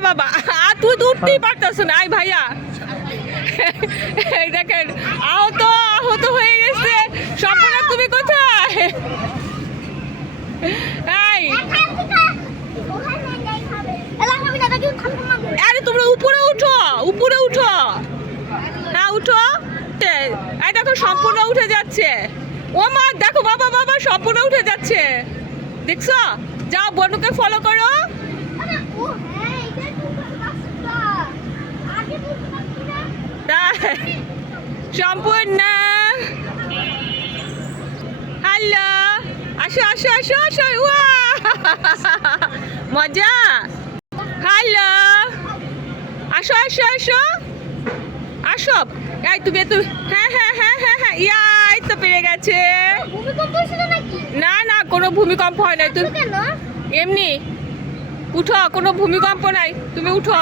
আয় বাবা, তুই তো উঠতেই পারতাস না। আয় ভাইয়া, এই দেখেন আহত আহত হয়ে গেছে। সম্পূর্ণ তুমি কোথায়? এই আরে তোমরা উপরে উঠো, উপরে উঠো, না উঠো। এই দেখো সম্পূর্ণ উঠে যাচ্ছে। ও মা দেখো, বাবা বাবা সম্পূর্ণ উঠে যাচ্ছে, দেখছো? যাও বনুকে ফলো করো। সম্পূর্ণ হ্যালো, আসো আসো আসো আসো। মজা। হ্যালো, আসো আসো আসো আসো। এই তুমি তুমি, হ্যাঁ হ্যাঁ হ্যাঁ হ্যাঁ হ্যাঁ, ইয়াই তো পেরে গেছে। না না, কোনো ভূমিকম্প হয় নাই। তুমি এমনি উঠো, কোনো ভূমিকম্প নাই, তুমি উঠো।